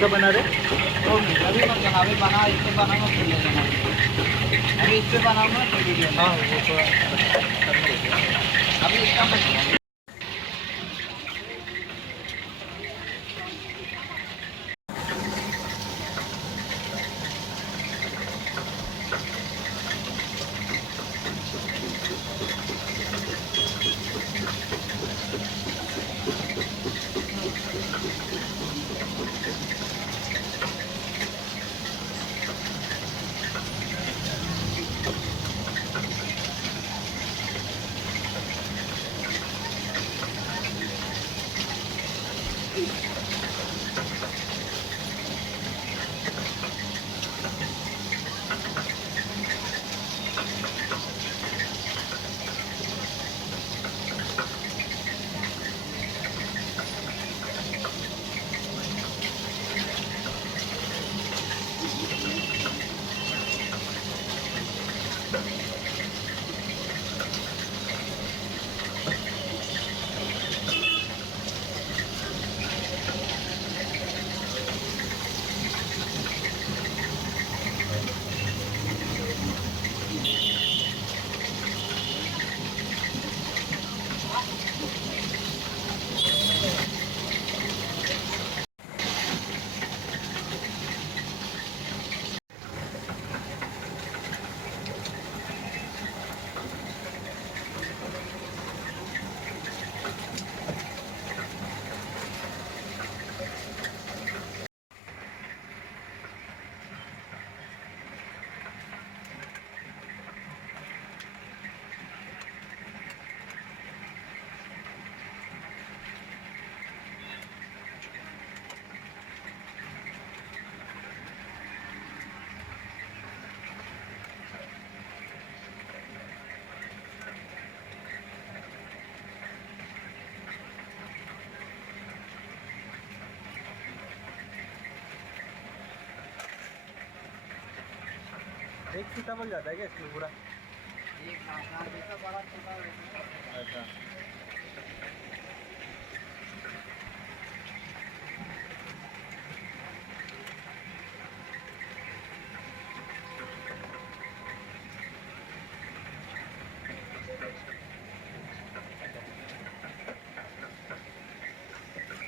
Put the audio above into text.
सा बना रहे? 2 मिनट, अभी मत बना, अभी बना इस पे बना मत ले लेना, अभी इस पे बनाऊंगा तो वीडियो में। हाँ वो थोड़ा करने दो। अभी इसका मत। एक सीटा बन जाता है क्या इसमें पूरा? एक जैसा बड़ा छोटा अच्छा।